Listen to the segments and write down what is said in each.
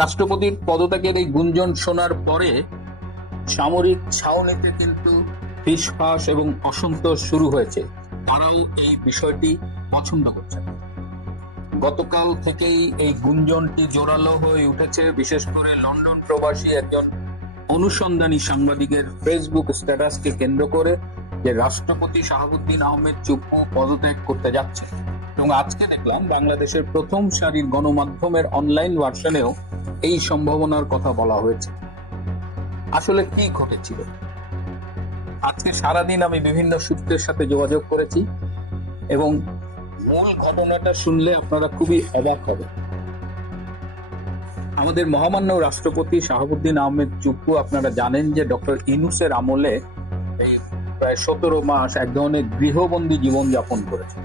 রাষ্ট্রপতির পদত্যাগের এই গুঞ্জন শোনার পরে সামরিক ছাউনিতে কিন্তু ফিসফাস এবং অসন্তোষ শুরু হয়েছে। তারাও এই বিষয়টি পছন্দ করছে না। গতকাল থেকেই এই গুঞ্জনটি জোরালো হয়ে উঠেছে, বিশেষ করে লন্ডন প্রবাসী একজন অনুসন্ধানী সাংবাদিকের ফেসবুক স্ট্যাটাসকে কেন্দ্র করে, যে রাষ্ট্রপতি শাহাবুদ্দিন আহমেদ চুপ্পু পদত্যাগ করতে যাচ্ছে। এবং আজকে দেখলাম বাংলাদেশের প্রথম সারির গণমাধ্যমের অনলাইন ভার্সনেও এই সম্ভাবনার কথা বলা হয়েছে। আসলে কি ঘটেছিল? আজকে সারাদিন আমি বিভিন্ন সূত্রের সাথে যোগাযোগ করেছি এবং মূল ঘটনাটা শুনলে আপনারা খুবই অবাক হবেন। আমাদের মহামান্য রাষ্ট্রপতি শাহাবুদ্দিন আহমেদ চুপ্পু, আপনারা জানেন যে ডক্টর ইউনূসের আমলে এই প্রায় 17 মাস এক ধরনের গৃহবন্দী জীবনযাপন করেছে।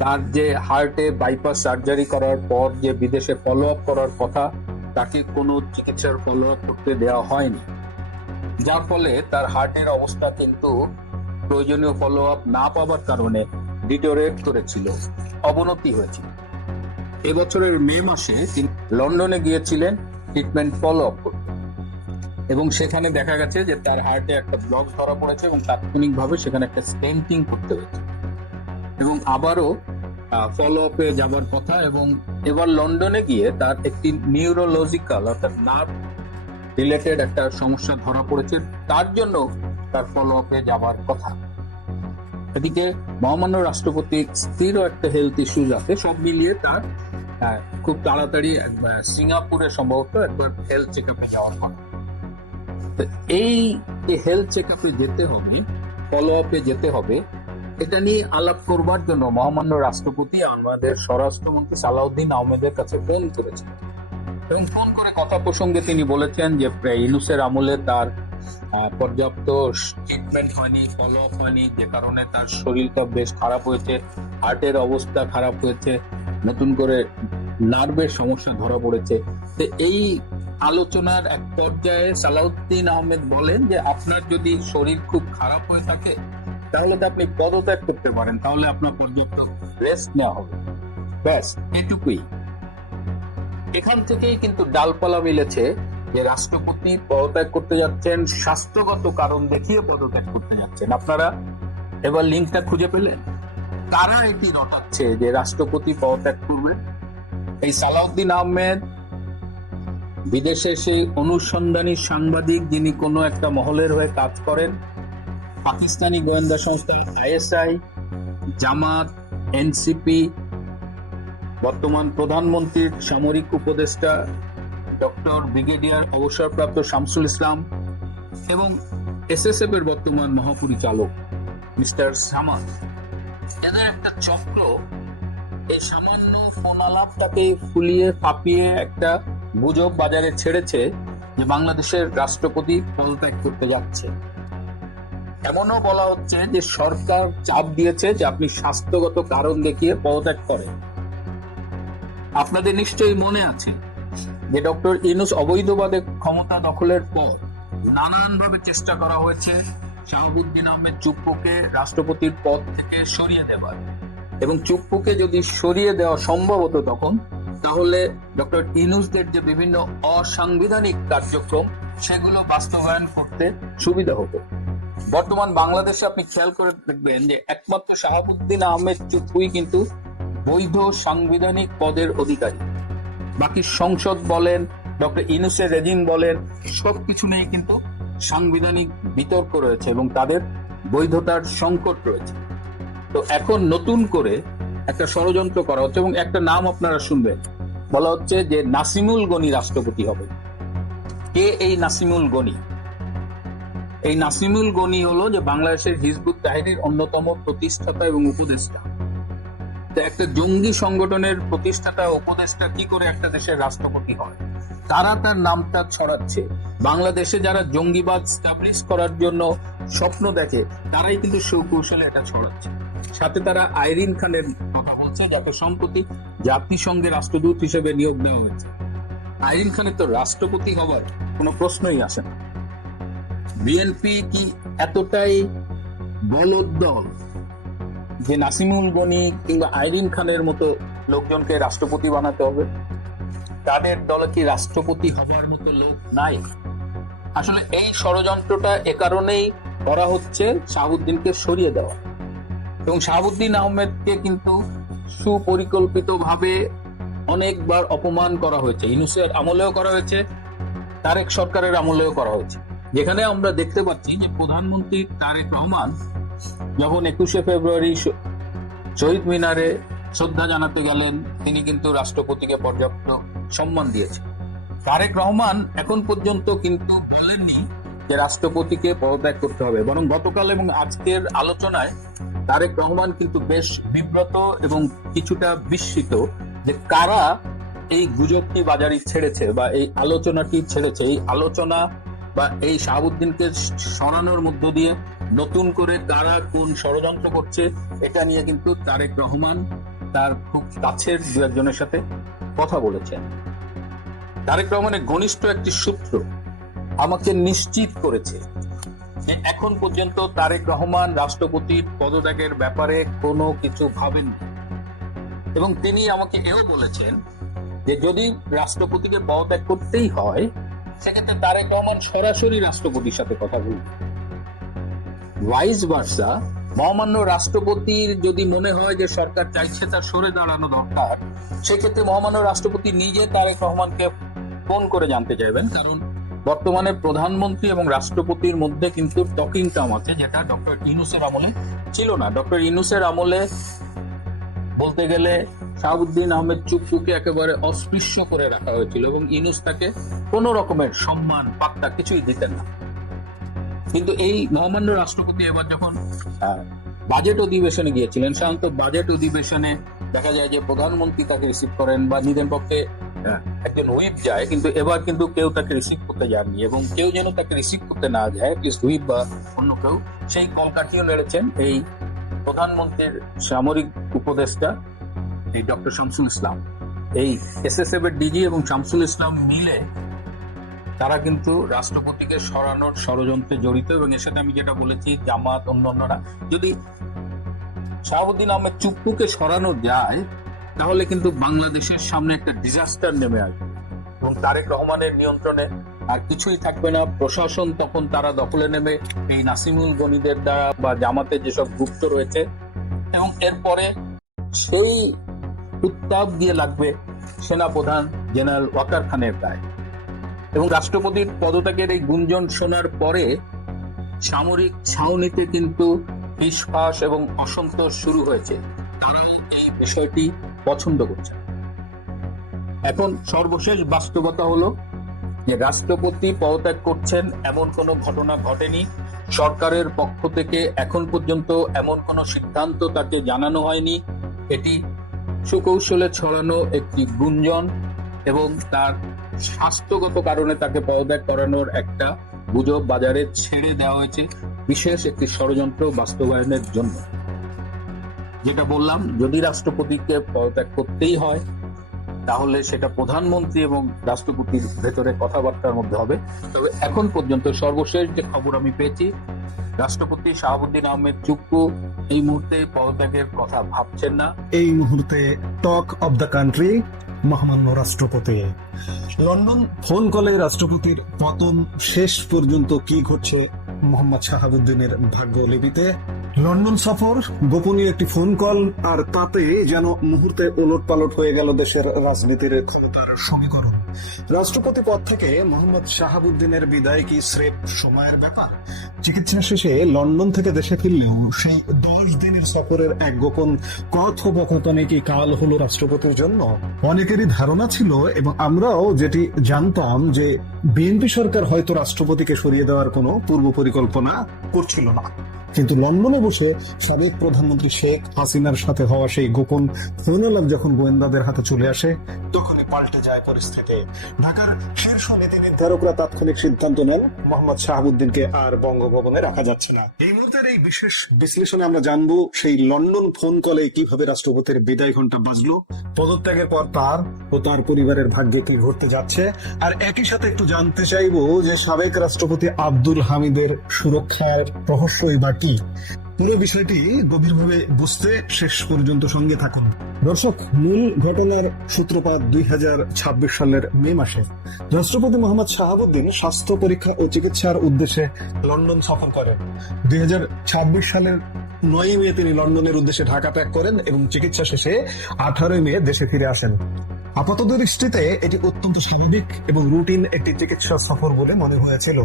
তার যে হার্টে বাইপাস সার্জারি করার পর যে বিদেশে ফলো আপ করার কথা, তাকে কোনো চিকিৎসার ফলো আপ করতে দেওয়া হয়নি, যার ফলে তার হার্টের অবস্থা কিন্তু প্রয়োজনীয় ফলো আপ না পাওয়ার কারণে ডিটোরেট করেছিল, অবনতি হয়েছিল। এবছরের মে মাসে তিনি লন্ডনে গিয়েছিলেন ট্রিটমেন্ট ফলো আপ করতে, এবং সেখানে দেখা গেছে যে তার হার্টে একটা ব্লক ধরা পড়েছে এবং তাৎক্ষণিকভাবে সেখানে একটা স্টেন্টিং করতে হয়েছে, এবং আবারও ফলো আপে যাবার কথা। এবং এবার লন্ডনে গিয়ে তার একটি নিউরোলজিক্যাল অর্থাৎ নার্ভ রিলেটেড একটা সমস্যা ধরা পড়েছে, তার জন্য তার ফলো আপে যাবার কথা। এদিকে মহামান্য রাষ্ট্রপতি স্ত্রীরও একটা হেলথ ইস্যুজ আছে। সব মিলিয়ে তার খুব তাড়াতাড়ি সিঙ্গাপুরে সম্ভবত একবার হেলথ চেক আপে যাওয়ার কথা। এই যে হেলথ চেক আপে যেতে হবে, ফলো আপে যেতে হবে, এটা নিয়ে আলাপ করবার জন্য মহামান্য রাষ্ট্রপতি আমাদের স্বরাষ্ট্রমন্ত্রী সালাউদ্দিন আহমেদের কাছে ফোন করেছেন, এবং ফোন করে কথা প্রসঙ্গে তিনি বলেছেন যে ইউনূসের আমলে তার পর্যাপ্ত ট্রিটমেন্ট হয়নি, ফলো আপ হয়নি, যে কারণে তার শরীরটা বেশ খারাপ হয়েছে, হার্টের অবস্থা খারাপ হয়েছে, নতুন করে নার্ভের সমস্যা ধরা পড়েছে। তো এই আলোচনার এক পর্যায়ে সালাউদ্দিন আহমেদ বলেন যে আপনার যদি শরীর খুব খারাপ হয়ে থাকে তাহলে তো আপনি পদত্যাগ করতে পারেন, তাহলে আপনার পর্যাপ্ত রেস্ট নেওয়া হবে, ব্যাস এটুকুই। এখান থেকেই কিন্তু ডালপালা মিলেছে যে রাষ্ট্রপতি পদত্যাগ করতে যাচ্ছেন, স্বাস্থ্যগত কারণ দেখিয়ে পদত্যাগ করতে যাচ্ছেন। আপনারা এবার লিঙ্কটা খুঁজে পেলেন? কারা এটি রটাচ্ছে যে রাষ্ট্রপতি পদত্যাগ করবেন? এই সালাউদ্দিন আহমেদ, বিদেশে সেই অনুসন্ধানী সাংবাদিক যিনি কোনো একটা মহলের হয়ে কাজ করেন, পাকিস্তানি গোয়েন্দা সংস্থা আইএসআই, জামাত, এনসিপি, বর্তমান প্রধানমন্ত্রীর সামরিক উপদেষ্টা ডক্টর ব্রিগেডিয়ার অবসরপ্রাপ্ত শামসুল ইসলাম, এবং এসএসএফ এর বর্তমান মহাপরিচালক মিস্টার সামাদ, এদের একটা চক্র এই সামান্য ফোন আলাপটাকে ফুলিয়ে ফাঁপিয়ে একটা গুজব বাজারে ছেড়েছে যে বাংলাদেশের রাষ্ট্রপতি পদত্যাগ করতে যাচ্ছে। এমনও বলা হচ্ছে যে সরকার চাপ দিয়েছে যে আপনি স্বাস্থ্যগত কারণ দেখিয়ে পদত্যাগ করেন। আপনাদের নিশ্চয়ই মনে আছে যে ডক্টর ইউনূস অবৈধভাবে ক্ষমতা দখলের পর নানানভাবে চেষ্টা করা হয়েছে শাহাবুদ্দিন আহমেদ চুপ্পুকে রাষ্ট্রপতির পদ থেকে সরিয়ে দেওয়ার, এবং চুপ্পুকে যদি সরিয়ে দেওয়া সম্ভব হতো তখন, তাহলে ডক্টর ইউনূসদের যে বিভিন্ন অসাংবিধানিক কার্যক্রম সেগুলো বাস্তবায়ন করতে সুবিধা হতো। বর্তমান বাংলাদেশে আপনি খেয়াল করে দেখবেন যে একমাত্র শাহাবুদ্দিন আহমেদ চুপ্পুই কিন্তু বৈধ সাংবিধানিক পদের অধিকারী। বাকি সংসদ বলেন, ডক্টর ইউনূসের রেজিম বলেন, সবকিছু নিয়ে কিন্তু সাংবিধানিক বিতর্ক রয়েছে এবং তাদের বৈধতার সংকট রয়েছে। তো এখন নতুন করে একটা ষড়যন্ত্র করা হচ্ছে, এবং একটা নাম আপনারা শুনবেন, বলা হচ্ছে যে নাসিমুল গনি রাষ্ট্রপতি হবে। কে এই নাসিমুল গনি? এই নাসিমুল গনি হলো যে বাংলাদেশের হিজবুত তাহরীর অন্যতম প্রতিষ্ঠাতা এবং উপদেষ্টা। একটা জঙ্গি সংগঠনের প্রতিষ্ঠাতা উপদেষ্টা কি করে একটা দেশের রাষ্ট্রপতি হয়? তারা তার নামটা ছড়াচ্ছে। বাংলাদেশে যারা জঙ্গিবাদ স্টাবলিশ করার জন্য স্বপ্ন দেখে তারাই কিন্তু সুকৌশলে এটা ছড়াচ্ছে। সাথে তারা আইরিন খানের কথা বলছে, যাকে সম্প্রতি জাতিসংঘের রাষ্ট্রদূত হিসেবে নিয়োগ দেওয়া হয়েছে। আইরিন খানের তো রাষ্ট্রপতি হবার কোনো প্রশ্নই আসে না। বিএনপি কি এতটাই বলদ দল যে নাসিমুল গনি কিংবা আইরিন খানের মতো লোকজনকে রাষ্ট্রপতি বানাতে হবে? তাদের দলে কি রাষ্ট্রপতি হবার মতো লোক নাই? আসলে এই ষড়যন্ত্রটা এ কারণেই করা হচ্ছে শাহাবুদ্দিনকে সরিয়ে দেওয়া, এবং শাহাবুদ্দিন আহমেদকে কিন্তু সুপরিকল্পিতভাবে অনেকবার অপমান করা হয়েছে। ইউনূসের আমলেও করা হয়েছে, তারেক সরকারের আমলেও করা হয়েছে, যেখানে আমরা দেখতে পাচ্ছি যে প্রধানমন্ত্রী তারেক রহমান যখন 21শে ফেব্রুয়ারি শহীদ মিনারে শ্রদ্ধা জানাতে গেলেন, তিনি কিন্তু রাষ্ট্রপতিকে পর্যাপ্ত সম্মান দিয়েছেন। তারেক রহমান এখন পর্যন্ত কিন্তু বলেননি যে রাষ্ট্রপতিকে পদত্যাগ করতে হবে, বরং গতকাল এবং আজকের আলোচনায় তারেক রহমান কিন্তু বেশ বিব্রত এবং কিছুটা বিস্মিত যে কারা এই গুজবটি বাজারে ছেড়েছে বা এই আলোচনাটি ছেড়েছে। এই আলোচনা বা এই শাহাবুদ্দিনকে সরানোর মধ্য দিয়ে নতুন করে কারা কোন ষড়যন্ত্র করছে, এটা নিয়ে কিন্তু তারেক রহমান তার খুব কাছের দু একজনের সাথে কথা বলেছেন। তারেক রহমানের ঘনিষ্ঠ একটি সূত্র আমাকে নিশ্চিত করেছে যে এখন পর্যন্ত তারেক রহমান রাষ্ট্রপতির পদত্যাগের ব্যাপারে কোনো কিছু ভাবেননি, এবং তিনি আমাকে এও বলেছেন যে যদি রাষ্ট্রপতিকে পদত্যাগ করতেই হয় সেক্ষেত্রে তারেক রহমান সরাসরি রাষ্ট্রপতির সাথে কথা বলবেন। ভাইস ভার্সা, মহামান্য রাষ্ট্রপতির যদি মনে হয় যে সরকার চাইছে তার সরে দাঁড়ানো দরকার, সেক্ষেত্রে মহামান্য রাষ্ট্রপতি নিজে তারেক রহমানকে ফোন করে জানতে চাইবেন, কারণ বর্তমানে প্রধানমন্ত্রী এবং রাষ্ট্রপতির মধ্যে কিন্তু টকিং টার্ম আছে, যেটা ডক্টর ইউনূসের আমলে ছিল না। ডক্টর ইউনূসের আমলে বলতে গেলে শাহাবুদ্দিন আহমেদ চুপ্পুকে একেবারে অস্পৃশ্য করে রাখা হয়েছিল এবং ইউনূস তাকে কোনো রকমের সম্মান পাত্তা কিছুই দিতেন না। কিন্তু এই মহামান্য রাষ্ট্রপতি এবার যখন বাজেট অধিবেশনে গিয়েছিলেন, সাধারণত বাজেট অধিবেশনে দেখা যায় যে প্রধানমন্ত্রী তাকে রিসিভ করেন বা নিজের পক্ষে একজন হুইপ যায়, কিন্তু এবার কিন্তু কেউ তাকে রিসিভ করতে যাননি, এবং কেউ যেন তাকে রিসিভ করতে না যায়, অ্যাটলিস্ট হুইপ বা অন্য কেউ, সেই কলকাঠিও নেড়েছেন এই প্রধানমন্ত্রীর সামরিক উপদেষ্টা এই ডক্টর শামসুল ইসলাম। এই এসএসএফ এর ডিজি এবং শামসুল ইসলাম মিলে তারা কিন্তু রাষ্ট্রপতিকে সরানোর ষড়যন্ত্রে জড়িত, এবং এর সাথে আমি যেটা বলেছি জামাত অন্যান্যরা, যদি শাহাবুদ্দিন আহমেদ চুপ্পুকে সরানো যায় তাহলে কিন্তু বাংলাদেশের সামনে একটা ডিজাস্টার নেমে আসবে এবং তারেক রহমানের নিয়ন্ত্রণে আর কিছুই থাকবে না। প্রশাসন তখন তারা দখলে নেবে এই নাসিমুল গনিদের দ্বারা বা জামাতের যেসব গুপ্ত রয়েছে, এবং এরপরে সেই উত্তাপ দিয়ে লাগবে সেনাপ্রধান জেনারেল ওয়াকার খানের গায়ে। এবং রাষ্ট্রপতির পদত্যাগের এই গুঞ্জন শোনার পরে সামরিক ছাউনিতে কিন্তু ফিসফাস এবং অসন্তোষ শুরু হয়েছে, তারাও এই বিষয়টি পছন্দ করছে। এখন সর্বশেষ বাস্তবতা হলো যে রাষ্ট্রপতি পদত্যাগ করছেন এমন কোনো ঘটনা ঘটেনি। সরকারের পক্ষ থেকে এখন পর্যন্ত এমন কোনো সিদ্ধান্ত তাকে জানানো হয়নি। এটি সুকৌশলে ছড়ানো একটি গুঞ্জন এবং তার স্বাস্থ্যগত কারণে তাকে পদত্যাগ করানোর একটা গুজব বাজারে ছেড়ে দেওয়া হয়েছে বিশেষ একটি ষড়যন্ত্র বাস্তবায়নের জন্য। যেটা বললাম, যদি রাষ্ট্রপতিকে পদত্যাগ করতেই হয় তাহলে সেটা প্রধানমন্ত্রী এবং রাষ্ট্রপতির ভেতরে কথাবার্তার মধ্যে হবে। তবে এখন পর্যন্ত সর্বশেষ যে খবর আমি পেয়েছি, রাষ্ট্রপতি শাহাবুদ্দিন আহমেদ চুপ্পু এই মুহূর্তে পদত্যাগের কথা ভাবছেন না। এই মুহূর্তে টক অব দ্য কান্ট্রি মহামান্য রাষ্ট্রপতি। লন্ডন ফোন কলে রাষ্ট্রপতির পতন শেষ পর্যন্ত কি ঘটছে মোহাম্মদ শাহাবুদ্দিনের ভাগ্যলিপিতে। লন্ডন সফর, গোপনীয় একটি ফোন কল, আর তাতে যেন মুহূর্তে ওলটপালট হয়ে গেল দেশের রাজনীতির ক্ষমতার সমীকরণ। রাষ্ট্রপতি পদ থেকে মোহাম্মদ শাহাবুদ্দিনের বিদায় কি স্রেফ সময়ের ব্যাপার? চিকিৎসা শেষে লন্ডন থেকে দেশে ফিরলেও সেই 10 দিনের সফরের এক গোপন কথোপকথনে কি কাল হলো রাষ্ট্রপতির জন্য? অনেকেরই ধারণা ছিল এবং আমরাও যেটি জানতাম যে বিএনপি সরকার হয়তো রাষ্ট্রপতিকে সরিয়ে দেওয়ার কোনো পূর্ব পরিকল্পনা করছিল না, কিন্তু লন্ডনে বসে সাবেক প্রধানমন্ত্রী শেখ হাসিনার সাথে হওয়া সেই গোপন ফোনালাপ যখন গোয়েন্দাদের হাতে চলে আসে তখনই পাল্টে যায় পরিস্থিতি। ঢাকার শীর্ষ নীতি নির্ধারকরা তাৎক্ষণিক সিদ্ধান্ত নেন মোহাম্মদ শাহাবুদ্দিনকে আর বঙ্গভবনে রাখা যাচ্ছে না। এই মুহূর্তের এই বিশেষ বিশ্লেষণে আমরা জানবো সেই লন্ডন ফোন কলে কিভাবে রাষ্ট্রপতির বিদায় ঘন্টা বাজলো, পদত্যাগের পর তার ও তার পরিবারের ভাগ্যে কি ঘটতে যাচ্ছে, আর একই সাথে একটু জানতে চাইবো যে সাবেক রাষ্ট্রপতি আব্দুল হামিদের সুরক্ষার রহস্যই বা কি। পুরো বিষয়টি গভীরভাবে বুঝতে শেষ পর্যন্ত সঙ্গে থাকুন। দর্শক, মূল ঘটনার সূত্রপাত 2026 সালের মে মাসে। রাষ্ট্রপতি মোহাম্মদ শাহাবুদ্দিন স্বাস্থ্য পরীক্ষা ও চিকিৎসার উদ্দেশ্যে লন্ডন সফর করেন। 2026 সালের 9 মে তিনি লন্ডনের উদ্দেশ্যে ঢাকা ত্যাগ করেন এবং চিকিৎসা শেষে 18 মে দেশে ফিরে আসেন। আপাত দৃষ্টিতে এটি অত্যন্ত স্বাভাবিক এবং রুটিন একটি চিকিৎসা সফর বলে মনে হয়েছিল।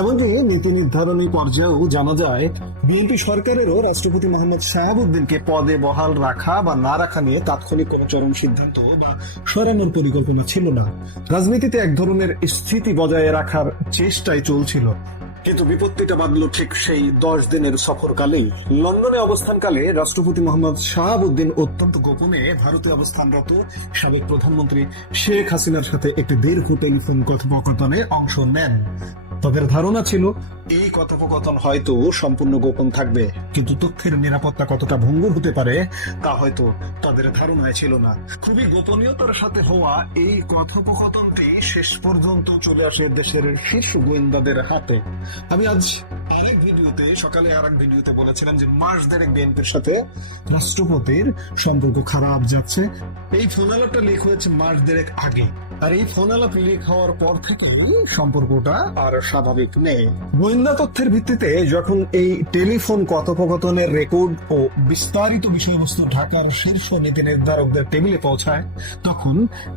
এমনকি নীতি নির্ধারণী পর্যায়েও জানা যায়, বিএনপি সরকারেরও রাষ্ট্রপতি মোহাম্মদ শাহাবুদ্দিনকে পদে বহাল রাখা বা না রাখা নিয়ে তাৎক্ষণিক কোনো চরম সিদ্ধান্ত বা সরানোর পরিকল্পনা ছিল না। রাজনীতিতে এক ধরনের স্থিতি বজায় রাখার চেষ্টাই চলছিল। কিন্তু বিপত্তিটা বাঁধল ঠিক সেই 10 দিনের সফরকালেই। লন্ডনে অবস্থানকালে রাষ্ট্রপতি মোহাম্মদ শাহাবুদ্দিন অত্যন্ত গোপনে ভারতে অবস্থানরত সাবেক প্রধানমন্ত্রী শেখ হাসিনার সাথে একটি দীর্ঘ টেলিফোন কথোপকথনে অংশ নেন। তাদের ধারণা ছিল এই কথোপকথন হয়তো সম্পূর্ণ গোপন থাকবে, কিন্তু তথ্যের নিরাপত্তা কতটা ভঙ্গুর হতে পারে তা হয়তো তাদের ধারণায় ছিল না। খুবই গোপনীয়তার সাথে হওয়া এই কথোপকথনটি শেষ পর্যন্ত চলে আসে দেশের শীর্ষ গোয়েন্দাদের হাতে। আমি আজ সকালে আরেক ভিডিওতে বলেছিলাম যে মাস দেড়েক বিএনপির সাথে রাষ্ট্রপতির সম্পর্ক খারাপ যাচ্ছে। এই ফোন আলাপটা লিক হয়েছে মাস দেড়েক আগে, আর এই ফোন আলাপ লিক হওয়ার পর থেকে সম্পর্কটা আর স্বাভাবিক নেই। গোয়েন্দা তথ্যের ভিত্তিতে যখন এই টেলিফোন কথোপকথনের রেকর্ড ও বিস্তারিত বিষয়বস্তু ঢাকার শীর্ষ নীতি নির্ধারকদের টেবিলে পৌঁছায়, তখন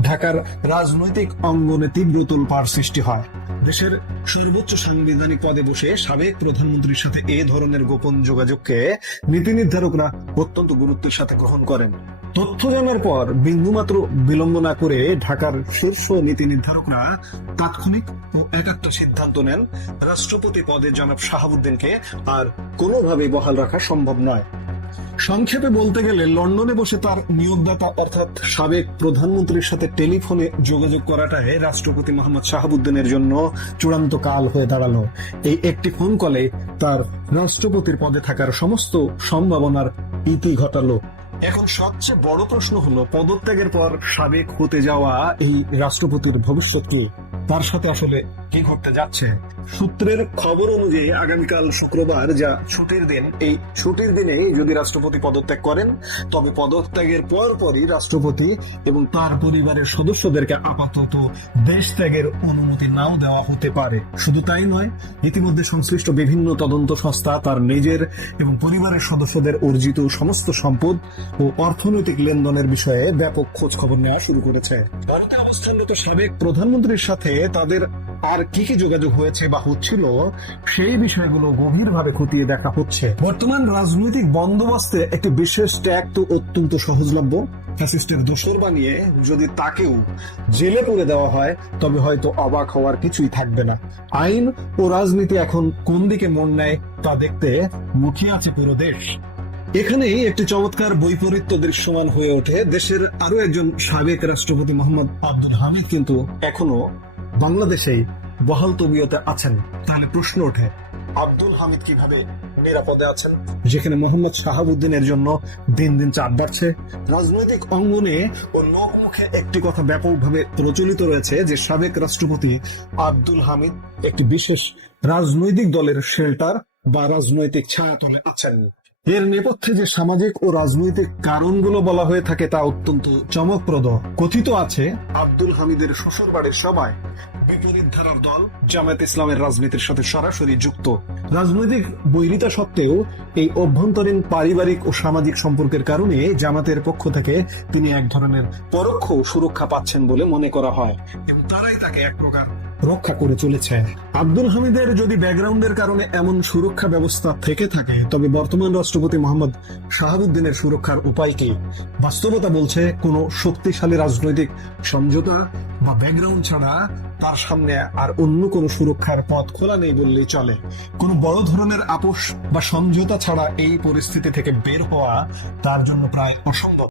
ঢাকার রাজনৈতিক অঙ্গনে তীব্র তোলপাড় সৃষ্টি হয়। দেশের সর্বোচ্চ সাংবিধানিক পদে বসে সাবেক প্রধানমন্ত্রীর সাথে এ ধরনের গোপন যোগাযোগকে নীতি নির্ধারকরা অত্যন্ত গুরুত্বের সাথে গ্রহণ করেন। তথ্য জানার পর বিন্দুমাত্র বিলম্ব না করে ঢাকার শীর্ষ নীতি নির্ধারকরা তাৎক্ষণিক ও একাত্ম সিদ্ধান্ত নেন, রাষ্ট্রপতি পদে জনাব শাহাবুদ্দিনকে আর কোনোভাবেই বহাল রাখা সম্ভব নয়। সংক্ষেপে বলতে গেলে লন্ডনে বসে তার নিয়োগদাতা অর্থাৎ সাবেক প্রধানমন্ত্রীর সাথে টেলিফোনে যোগাযোগ করাটাই রাষ্ট্রপতি মোহাম্মদ শাহাবুদ্দিনের জন্য চূড়ান্ত কাল হয়ে দাঁড়ালো। এই একটি ফোন কলে তার রাষ্ট্রপতির পদে থাকার সমস্ত সম্ভাবনার ইতি ঘটালো। এখন সবচেয়ে বড় প্রশ্ন হলো, পদত্যাগের পর সাবেক হতে যাওয়া এই রাষ্ট্রপতির ভবিষ্যৎ কি? তার সাথে আসলে কি ঘটতে যাচ্ছে? সূত্রের খবর অনুযায়ী আগামীকাল শুক্রবার, যা ছুটির দিন, এই ছুটির দিনে যদি রাষ্ট্রপতি পদত্যাগ করেন, তবে পদত্যাগের পরপরই রাষ্ট্রপতি এবং তার পরিবারের সদস্যদেরকে আপাতত দেশ ত্যাগের অনুমতি নাও দেওয়া হতে পারে। শুধু তাই নয়, ইতিমধ্যে সংশ্লিষ্ট বিভিন্ন তদন্ত সংস্থা তার নিজের এবং পরিবারের সদস্যদের অর্জিত সমস্ত সম্পদ ও অর্থনৈতিক লেনদেনের বিষয়ে ব্যাপক খোঁজ খবর নেওয়া শুরু করেছে। ভারতে অবস্থানরত সাবেক প্রধানমন্ত্রীর সাথে তাদের আর কি কি যোগাযোগ হয়েছে বা হচ্ছিল, সেই বিষয়গুলো গভীরভাবে খতিয়ে দেখা হচ্ছে। বর্তমান রাজনৈতিক বন্দোবস্তে একটি বিশেষ ট্যাগ তো অত্যন্ত সহজলভ্য। ফ্যাসিস্টের দোসর বানিয়ে যদি তাকেও জেলে পুরে দেওয়া হয়, তবে হয়তো অবাক হওয়ার কিছুই থাকবে না। আইন ও রাজনীতি এখন কোন দিকে মন নেয় তা দেখতে মুখিয়ে আছে পুরো দেশ। এখানেই একটি চমৎকার বৈপরীত্য দৃশ্যমান হয়ে ওঠে। দেশের আরো একজন সাবেক রাষ্ট্রপতি মোহাম্মদ আব্দুল হামিদ কিন্তু এখনো বাংলাদেশেই বহাল তবিয়তে আছেন। তাহলে প্রশ্ন ওঠে, আব্দুল হামিদ কিভাবে নিরাপদে আছেন, যেখানে মোহাম্মদ শাহাবুদ্দিনের জন্য দিন দিন চাপ বাড়ছে? রাজনৈতিক অঙ্গনে ও লোকমুখে একটি কথা ব্যাপকভাবে প্রচলিত রয়েছে যে সাবেক রাষ্ট্রপতি আব্দুল হামিদ একটি বিশেষ রাজনৈতিক দলের শেল্টার বা রাজনৈতিক ছায়াতলে আছেন। এর নেপথ্যে যে সামাজিক ও রাজনৈতিক কারণগুলো বলা হয়ে থাকে তা অত্যন্ত চমকপ্রদ। কথিত আছে, আব্দুল হামিদের শ্বশুর বাড়ির সবাই বিপরীত ধারার দল জামায়াত ইসলামের রাজনীতির সাথে সরাসরি যুক্ত। রাজনৈতিক বৈরিতা সত্ত্বেও এই অভ্যন্তরীণ পারিবারিক ও সামাজিক সম্পর্কের কারণে জামাতের পক্ষ থেকে তিনি এক ধরনের পরোক্ষ সুরক্ষা পাচ্ছেন বলে মনে করা হয়। তারাই তাকে এক প্রকার রক্ষা করে চলেছে। আব্দুল হামিদের যদি ব্যাকগ্রাউন্ডের কারণে এমন সুরক্ষা ব্যবস্থা থেকে থাকে, তবে বর্তমান রাষ্ট্রপতি মোহাম্মদ শাহাবুদ্দিনের সুরক্ষার উপায় কি? বাস্তবতা বলছে, কোনো শক্তিশালী রাজনৈতিক সমঝোতা বা ব্যাকগ্রাউন্ড ছাড়া তার সামনে আর অন্য কোনো সুরক্ষার পথ খোলা নেই বললেই চলে। কোনো বড় ধরনের আপোষ বা সমঝোতা ছাড়া এই পরিস্থিতি থেকে বের হওয়া তার জন্য প্রায় অসম্ভব।